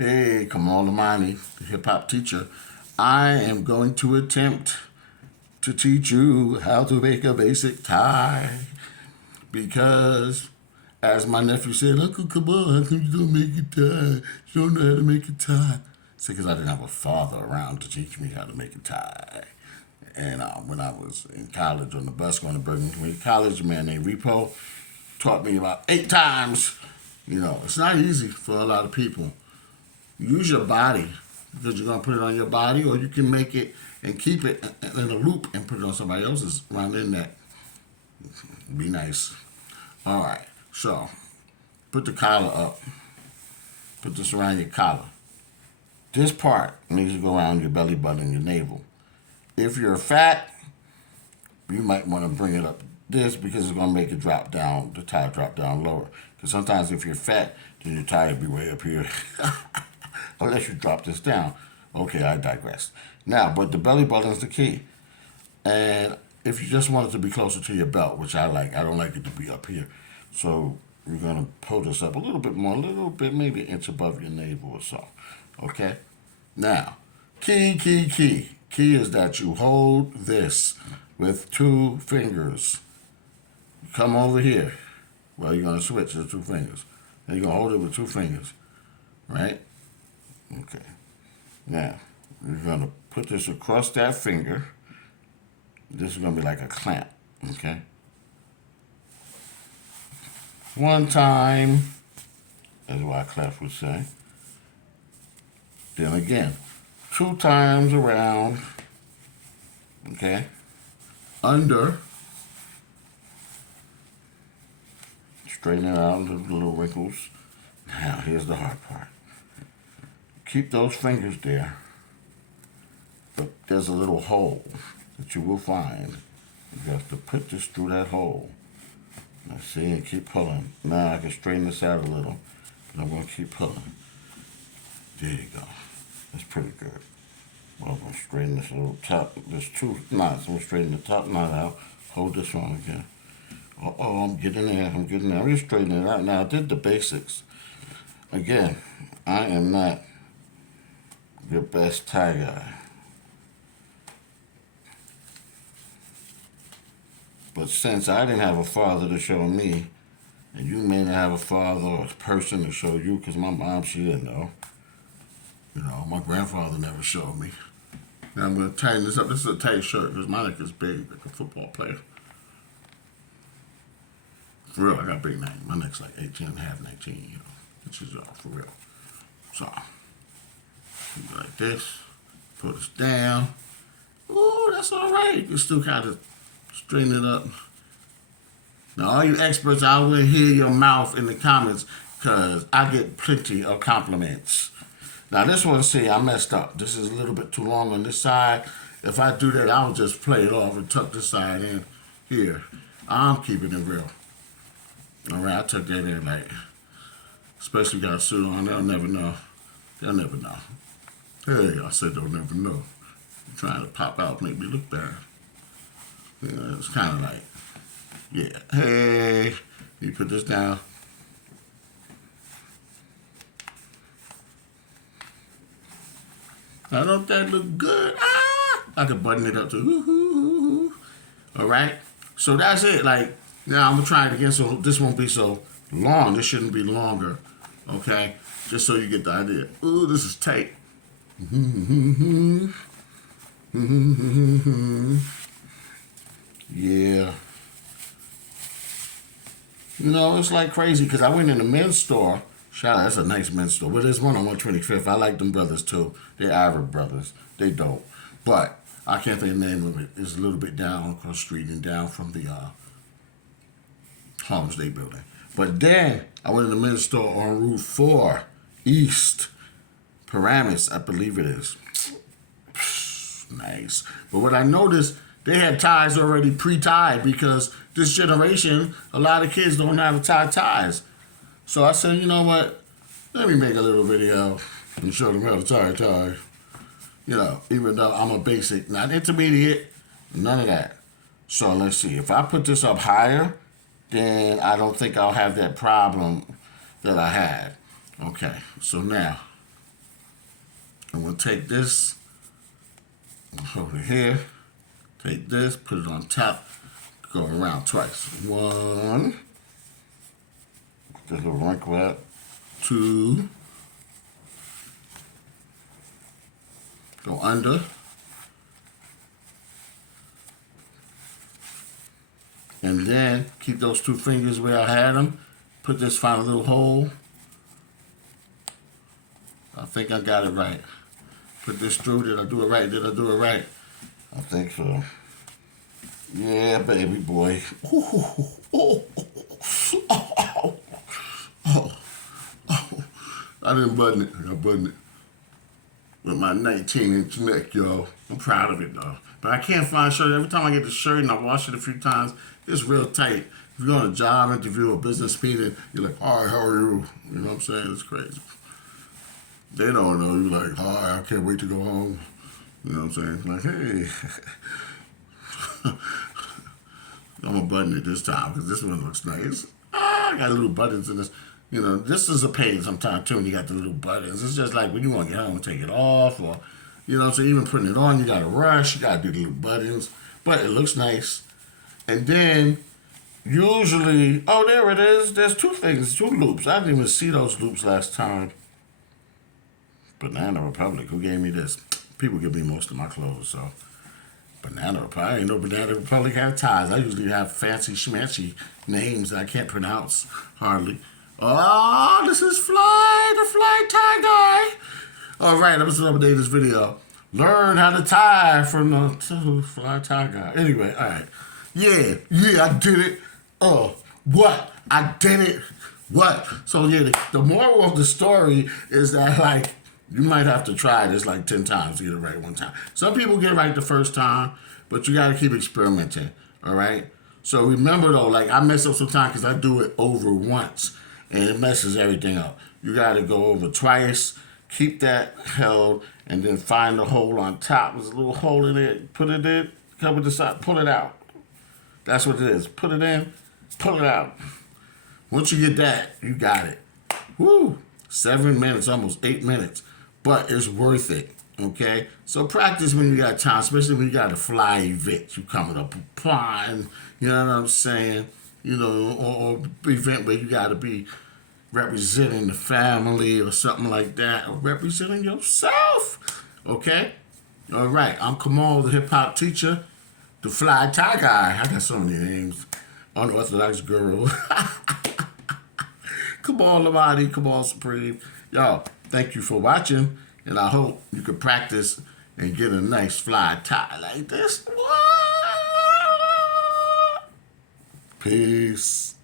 Hey, Kamal Amani, the hip hop teacher. I am going to attempt to teach you how to make a basic tie. Because, as my nephew said, Uncle Kamal, how come you don't make a tie? You don't know how to make a tie. It's because I didn't have a father around to teach me how to make a tie. And when I was in college on the bus going to Bergen Community College, a man named Repo taught me about 8 times. It's not easy for a lot of people. Use your body because you're going to put it on your body, or you can make it and keep it in a loop and put it on somebody else's around their neck. Be nice. All right, so put the collar up. Put this around your collar. This part needs to go around your belly button and your navel. If you're fat, you might want to bring it up this because it's going to make it drop down, the tie drop down lower. Because sometimes if you're fat, then your tie will be way up here. Unless you drop this down. Okay, I digress. Now, but the belly button is the key. And if you just want it to be closer to your belt, which I like, I don't like it to be up here. So you're going to pull this up a little bit more, maybe an inch above your navel or so. Okay? Now, key. Key is that you hold this with 2 fingers. Come over here. Well, you're going to switch to 2 fingers. And you're going to hold it with 2 fingers. Right? Okay. Now, you're going to put this across that finger. This is going to be like a clamp. Okay? 1 time. That's what class would say. Then again. 2 times around. Okay? Under. Straighten it out into the little wrinkles. Now, here's the hard part. Keep those fingers there. But there's a little hole that you will find. You have to put this through that hole. Now, see, and keep pulling. Now I can straighten this out a little. But I'm going to keep pulling. There you go. That's pretty good. Well, I'm going to straighten this little top. There's 2 knots. I'm going to straighten the top knot out. Hold this one again. I'm getting there. I'm just straightening it out. Now, I did the basics. Again, I am not your best tie guy. But since I didn't have a father to show me, and you may not have a father or a person to show you, because my mom, she didn't know. My grandfather never showed me. Now I'm going to tighten this up. This is a tight shirt because my neck is big, like a football player. For real, I got a big neck. My neck's like 18 and a half, 19, which is for real. So, like this. Put this down. Ooh, that's all right. You can still kind of straighten it up. Now, all you experts, I will hear your mouth in the comments because I get plenty of compliments. Now, this one, see, I messed up. This is a little bit too long on this side. If I do that, I'll just play it off and tuck this side in here. I'm keeping it real. All right, I took that in, like, especially got a suit on. They'll never know. They'll never know. Hey, I said they'll never know. I'm trying to pop out, make me look bad. It's kind of like, yeah. Hey, you put this down. Now, don't that look good? I can button it up too. All right. So that's it. Like, now I'm gonna try it again. So this won't be so long. This shouldn't be longer. Okay. Just so you get the idea. Ooh, this is tight. Yeah. It's like crazy because I went in the men's store. Shout out, that's a nice men's store. But there's one on 125th. I like them brothers too. They're Arab brothers. They dope. But I can't think of the name of it. It's a little bit down across the street and down from the Harlem State building. But then I went in the men's store on Route 4 East. Paramus, I believe it is. Nice. But what I noticed, they had ties already pre-tied because this generation, a lot of kids don't know how to tie ties. So I said, you know what? Let me make a little video and show them how to tie a tie. Even though I'm a basic, not intermediate, none of that. So let's see. If I put this up higher, then I don't think I'll have that problem that I had. Okay, so now, I'm going to take this over here, take this, put it on top, go around twice. One, just a wrinkle out. Two, go under, and then keep those two fingers where I had them. Put this final little hole. I think I got it right. Put this through. Did I do it right? Did I do it right? I think so. Yeah, baby boy. I didn't button it. I buttoned it with my 19-inch neck, y'all. I'm proud of it, though. But I can't find a shirt. Every time I get the shirt and I wash it a few times, it's real tight. If you go on a job interview or business meeting, you're like, hi, how are you? You know what I'm saying? It's crazy. They don't know. You're like, hi, I can't wait to go home. You know what I'm saying? Like, hey. I'm going to button it this time because this one looks nice. I got little buttons in this. You know, this is a pain sometimes too when you got the little buttons. It's just like when you want to get home and take it off, or, you know, so even putting it on, you got to rush. You got to do the little buttons. But it looks nice. And then usually, oh, there it is. There's two things, two loops. I didn't even see those loops last time. Banana Republic, who gave me this? People give me most of my clothes, so. Banana Republic. I ain't know Banana Republic had ties. I usually have fancy schmancy names that I can't pronounce hardly. Oh, this is Fly, the fly tie guy. All right, I'm going to update this video. Learn how to tie from the fly tie guy. Anyway, all right. Yeah, I did it. What? I did it. What? So yeah, the moral of the story is that, like, you might have to try this like 10 times to get it right one time. Some people get it right the first time, but you got to keep experimenting, all right? So remember, though, like, I mess up sometimes because I do it over once, and it messes everything up. You got to go over twice, keep that held, and then find the hole on top. There's a little hole in it. Put it in, cover the side, pull it out. That's what it is. Put it in, pull it out. Once you get that, you got it. Woo! 7 minutes, almost 8 minutes. But it's worth it, okay? So practice when you got time, especially when you got a fly event. You coming up applying, you know what I'm saying? You know, or event where you got to be representing the family or something like that, or representing yourself, okay? All right, I'm Kamal, the hip-hop teacher, the fly tie guy. I got so many names. Unorthodox girl. Kamal Lamadi, Kamal Supreme. Y'all, thank you for watching, and I hope you can practice and get a nice fly tie like this. Peace.